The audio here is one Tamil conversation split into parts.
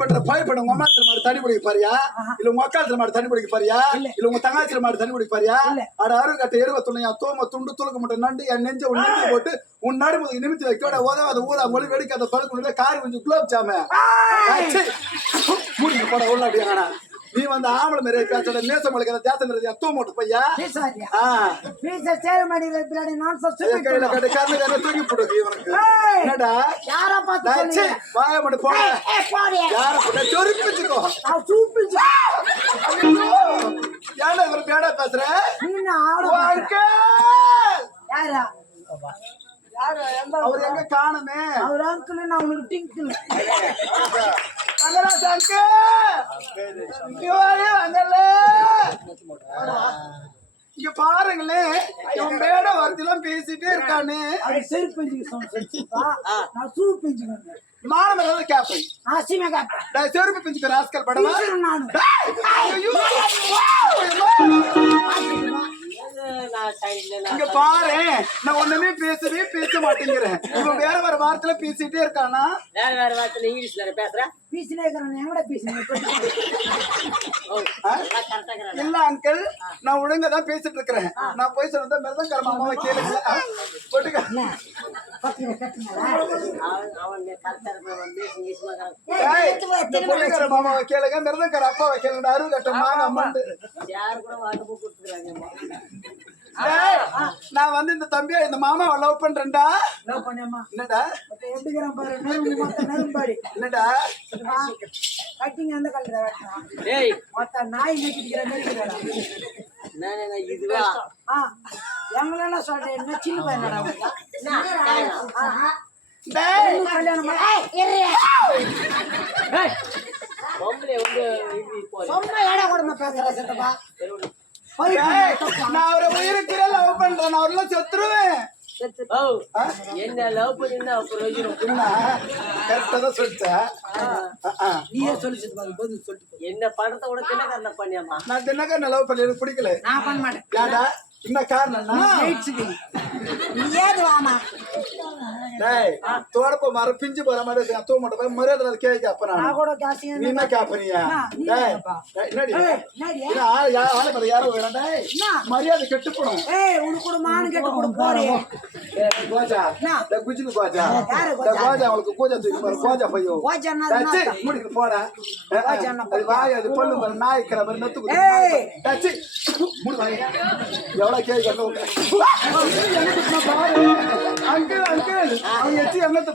பண்ற உங்க அம்மா மாடு தண்ணி குடிக்க பாரியா இல்ல உங்க அக்காத்துல மாடு தண்ணி குடிக்க பாரியா இல்ல உங்க தங்காச்சில மாடு தண்ணி குடிக்க பாரியா அட அருகட்ட எருவ துணையா தோம துண்டு துளுக்க மட்டும் நண்டு என் நெஞ்ச உன் நெஞ்சு போட்டு உன் நடுமுதுக்கு நிமித்தி வைக்கோட உதவாத ஊதா மொழி வெடிக்காத பழுக்குள்ள காரி கொஞ்சம் குலோப் ஜாம மூடிக்கு போட உள்ள அப்படியா நீ வந்து ஆம்பளை மேரே பேசற நேசமளுக்கு தேசங்கிறது தூமோட்டு பையா கையில கட்ட கண்ணு தூக்கி போடுது இவனுக்கு என்னடா யாரா பார்த்து வாய மட்டும் போட யார போட சொரிப்பிச்சுக்கோ ஏடா இவர் பேடா பேசுற அவர் எங்க காணுமே அவர் அங்கிள் நான் உனக்கு டிங்கிள் இங்க பாருங்களே இவன் மேட வரதெல்லாம் பேசிட்டே இருக்கானு மாணவர் கேப்பேன் செருப்பு பிஞ்சுக்க ராஸ்கல் படமா இங்க பாரு நான் ஒண்ணுமே பேசவே பேச மாட்டேங்கிறேன் இவன் வேற வேற வார்த்தையில பேசிட்டே இருக்கானா வேற வார்த்தையில இங்கிலீஷ்ல பேசுறேன் இல்ல அங்கிள் நான் ஒழுங்கதான் பேசிட்டு இருக்கிறேன் நான் போய் சொன்னா மிருதங்கர மாமாவை கேளுங்க மாமாவை கேளுங்க மிருதங்கர அப்பாவை கேளுங்க அருகட்ட மாங்க அம்மாண்டு நான் வந்து இந்த தம்பியா இந்த மாமாவை லவ் பண்றேன்டா என்னடா என்னடா கட்டிங் அந்த கல்ல நாய் இதுவா எங்கள சொல்றேன் என்ன சின்ன பையனடா நான் அவரை உயிருக்கு லவ் பண்றேன் நான் அவரெல்லாம் செத்துருவேன் என்ன லவ் பண்ணிருந்தா என்ன படத்தை கூட தினகரன பண்ணியாமா நான் தினகரன லவ் பண்ணி எனக்கு பிடிக்கல நான் பண்ண மாட்டேன் என்ன காரணம் தோடப்ப மர பிஞ்சு போற மாதிரி தூ மட்டும் போய் மரியாதை கேட்க அப்ப நீ என்ன கேப்பனியா யாரோ மரியாதை கெட்டு போடும் கோஜா குஜிக்கு கோஜா கோஜா அவளுக்கு கூஜா தூக்கி பாரு கோஜா பையோ முடிக்கு போட அது வாய் அது பொண்ணு நாய்க்கிற மாதிரி நத்து எவ்வளவு கேட்க அங்கிள் அங்கிள் அவன் எத்தி எண்ணத்தை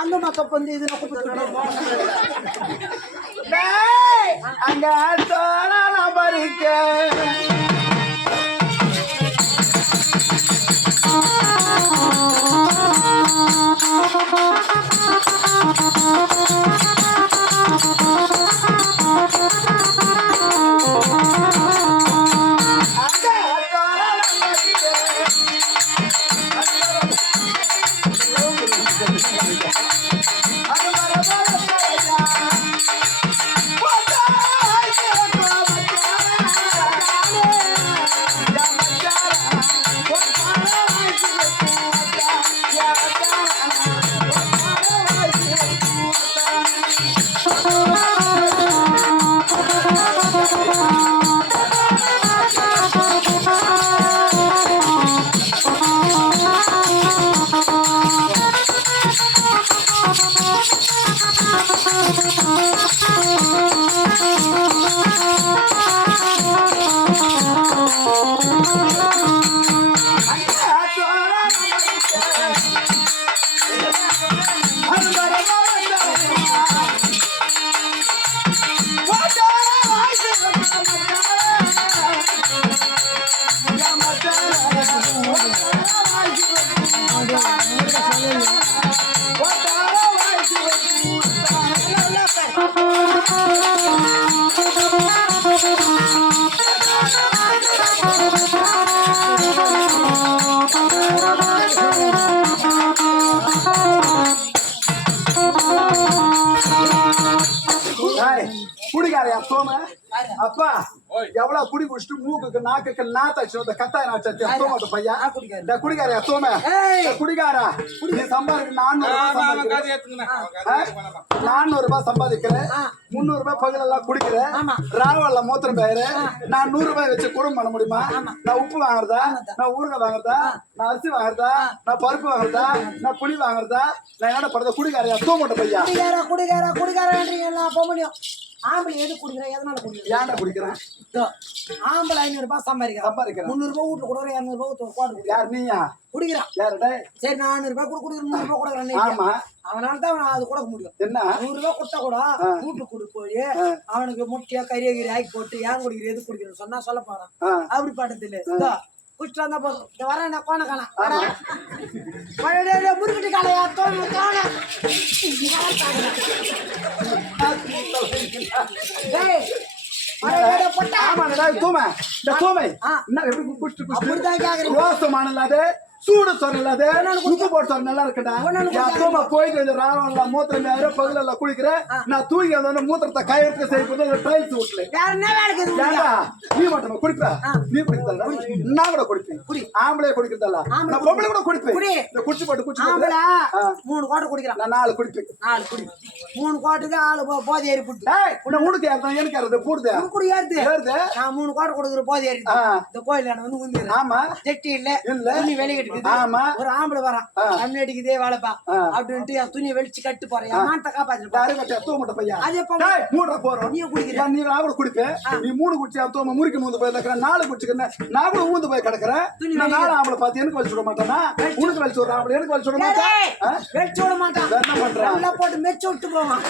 அந்த மத்த வந்து இது அங்க பறிக்க எவ்வளவு குடி குடிச்சிட்டு மூக்குக்கு நாக்குக்கு நாத்தாச்சு கத்தாய நாச்சாத்தி தோமாட்ட பையா இந்த குடிகார தோம குடிகாரா நீ சம்பாதிக்க 400 ரூபாய் சம்பாதிக்கிறேன் 300 ரூபாய் பகலெல்லாம் குடிக்கிறேன் ராவல்ல மூத்திரம் பேரு நான் 100 ரூபாய் வச்சு குடும்பம் பண்ண முடியுமா நான் உப்பு வாங்குறதா நான் ஊறுகாய் வாங்குறதா நான் அரிசி வாங்குறதா நான் பருப்பு வாங்குறதா நான் புளி வாங்குறதா நான் என்ன பண்றது குடிகாரையா தூமாட்ட பையா குடிகாரன்றீங்களா போக முடியும் ஆம்பளை எது குடிக்கிறேன் எதனால குடிக்கிறேன் ஏன்டா குடிக்கிறேன் ஆம்பளை 500 ரூபாய் சம்பாதிக்கிறேன் 300 ரூபாய் வீட்டுல கொடுக்குறேன் 200 ரூபாய் கோட்டை யார் நீயா குடிக்கிறான் யாருடா சரி 400 ரூபாய் கொடுக்குறேன் 300 ரூபாய் கொடுக்குறேன் ஆமா அவனால தான் அவன் அது கொடுக்க முடியும் என்ன 100 ரூபாய் கொடுத்தா கூட வீட்டுக்கு கொடு போய் அவனுக்கு முட்டையா கறிய கறி ஆக்கி போட்டு ஏன் குடிக்கிற எது குடிக்கிறேன்னு சொன்னா சொல்ல போறான் அப்படி பாட்டது இல்ல குடிச்சிட்டு வந்தா போதும் வரேன் நான் கோண காணா முருகட்டு காலையா தோண சூடு சொன்னது உப்பு போட்டு சொன்ன நல்லா இருக்குடா அப்புறமா போயிட்டு ராவல்ல மூத்திரம் மேல பகல குளிக்கிறேன் நான் தூங்கி வந்தோட மூத்திரத்தை கையெழுத்து செய்ய டைல்ஸ் வீட்டுல நீ மட்டும் குடிப்ப நீ குடிக்கிறதா நான் கூட குடிப்பேன் ஆம்பளை குடிக்கிறதா நான் பொம்பளை கூட குடிப்பேன் இந்த குடிச்சு போட்டு குடிச்சு 3 கோட்டை குடிக்கிறேன் நான் 4 குடிப்பேன் 3 கோட்டுக்கு ஆளு போதை ஏறி போட்டு உனக்கு எனக்கு யாரு போடுது குடியாது நான் 3 கோட்டை கொடுக்குற போதை ஏறி இந்த கோயில வந்து உந்து ஆமா ஜெட்டி இல்ல துணி வெளியிட்டு ஆமா ஒரு ஆம்பளை வரான் கண்ணு அடிக்குதே வாழப்பா அப்படின்ட்டு என் துணியை வெளிச்சு கட்டு போறேன் என் மானத்தை காப்பாத்திட்டு பையன் அதே போறோம் நீ குடிக்கிற நீ ராவல குடிப்பேன் நீ 3 குடிச்சா தோம முறிக்க மூந்து போய் கிடக்குறேன் 4 குடிச்சுக்கிறேன் நான் கூட ஊந்து போய் கிடக்குறேன் நான் 4 ஆம்பளை பார்த்து எனக்கு வலிச்சு விட மாட்டானா உனக்கு வலிச்சு விடுற ஆம்பளை எனக்கு வலிச்சு விட மாட்டான் வெச்சு விட மாட்டான் என்ன பண்றான் நல்லா போட்டு மெச்சு விட்டு போவான்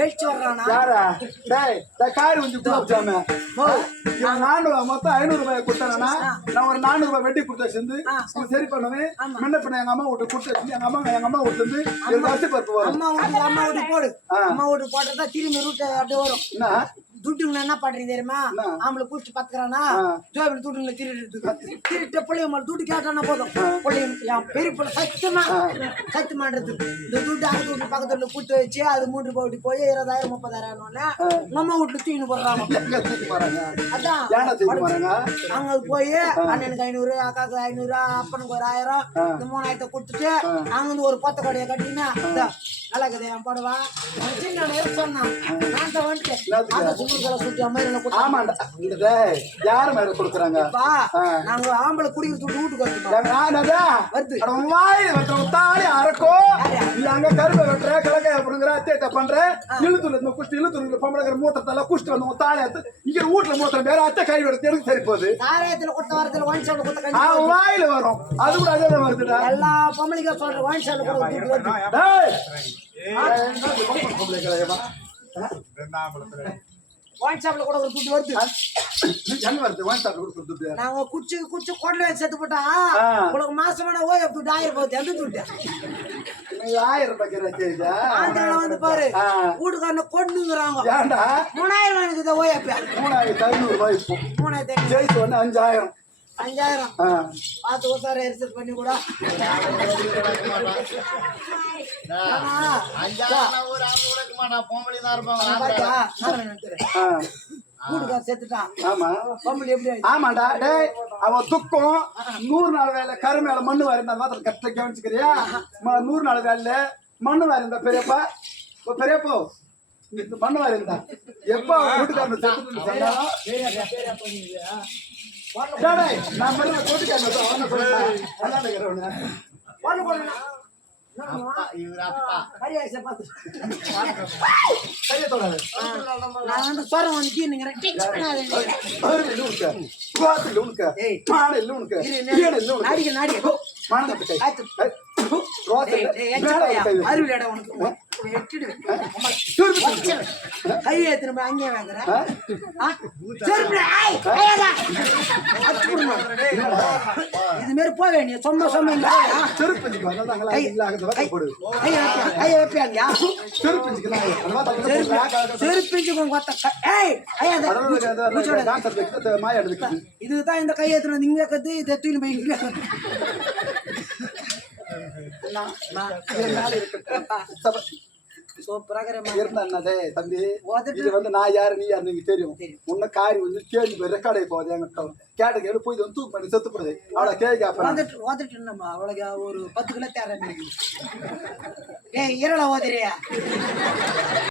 வெச்சு வர்றானா யாரா டேய் காரி வந்து குடிச்சாம நான் மொத்தம் 500 ரூபாய் கொடுத்தானா நான் ஒரு 400 ரூபாய் வெட்டி கொடுத்தா சேர்ந்து சரி பண்ணுவேன் முன்ன பின்ன எங்க அம்மா வீட்டு கொடுத்து எங்க அம்மா வீட்டு வந்து அரிசி பருப்பு வரும் அம்மா வீட்டு போடு அம்மா வீட்டு போட்டா திரும்பி ரூட் அப்படியே வரும் என்ன துட்டுங்களை என்ன பண்றீங்க தெரியுமா ஆம்பளை குடிச்சு பாத்துக்கிறானா ஜோபிள் துட்டுங்களை திருட்டு பிள்ளைய மேல துட்டு கேட்டானா போதும் பிள்ளைய என் பெரிய பிள்ளை சத்துமான்றது இந்த துட்டு அந்த வீட்டு பக்கத்துல கூட்டு வச்சு அது 3 ரூபாய் போய் 20,000 30,000 நம்ம வீட்டுல தூக்கின்னு போடுறாங்க அதான் அங்க போய் அண்ணனுக்கு 500 அக்காவுக்கு 500 அப்பனுக்கு ஒரு 1000 இந்த 3000 கொடுத்துட்டு அங்க வந்து ஒரு கொத்த கடையை கட்டினா நல்லா இருக்குது என் படுவா சொன்னான் நான் தான் வந்துட்டேன் நாங்க ஆம்பளை குடிக்கிற வீட்டுக்கு கரும்பை வெட்டுற கிழக்க அப்படிங்கிற பண்ற இழுத்து குஷ்டி இழுத்து பொம்பளை மூத்தத்தெல்லாம் குஷ்டி வந்து தாலி இங்க வீட்டுல மூத்திரம் பேர் அத்தை கை எடுத்து எனக்கு சரி போகுது தாரியத்துல கொடுத்த வாரத்துல வாங்கி சாப்பிட வாயில வரும் அது கூட அதே வருதுடா எல்லா பொம்பளைக்கும் சொல்ற வாங்கி சாப்பிட வாட்ஸ்அப்ல கூட ஒரு துட்டு வருது என்ன வருது வாட்ஸ்அப்ல கூட துட்டு நாங்க குச்சி கோட்ல சேர்த்து போட்டா உங்களுக்கு மாசமான ஓய் துட்டு 1000 போகுது எந்த துட்டு 1000 ரூபாய் கேக்குதா ஆந்திரால வந்து பாரு வீட்டுக்காரன கொண்டுங்கறாங்க ஏன்டா 3000 வாங்குது ஓய் அப்ப 3500 ரூபாய் இப்போ 3500 ஜெயிச்சு வந்து 5000 பார்த்து உசார ரிசர்ச் பண்ணி கூட ஆமாடா டேய் அவன் துக்கம் 100 நாள் வேலை கரு மேல மண்ணு வாரிந்தா மாத்திரம் கரெக்டா கவனிச்சுக்கிறியா 100 நாள் வேலை மண்ணு வாரிந்தா பெரியப்போ மண்ணு வாரிந்தா எப்ப வீட்டுக்காரன் நான் அங்கே இது மாரி போவே நீ சொன்ன இதுதான் இந்த கையெழுத்து நீங்க கத்து இதை தூக்கி போய் சூப்பராக இருந்தா தம்பி ஓதட்டு. இது வந்து நான் யாரு நீ யாரு நீங்க தெரியும் முன்ன காரி வந்து கேள்வி போய் ரெக்கார்ட் போகுது எங்கிட்ட கேட்ட கேள்வி போய் இது வந்து தூக்கு பண்ணி செத்து போடுது அவளை கேள்வி கேட்பேன் ஓதட்டு நம்ம அவளுக்கு ஒரு 10 கிலோ தேவை ஏய் இரல ஓதுறியா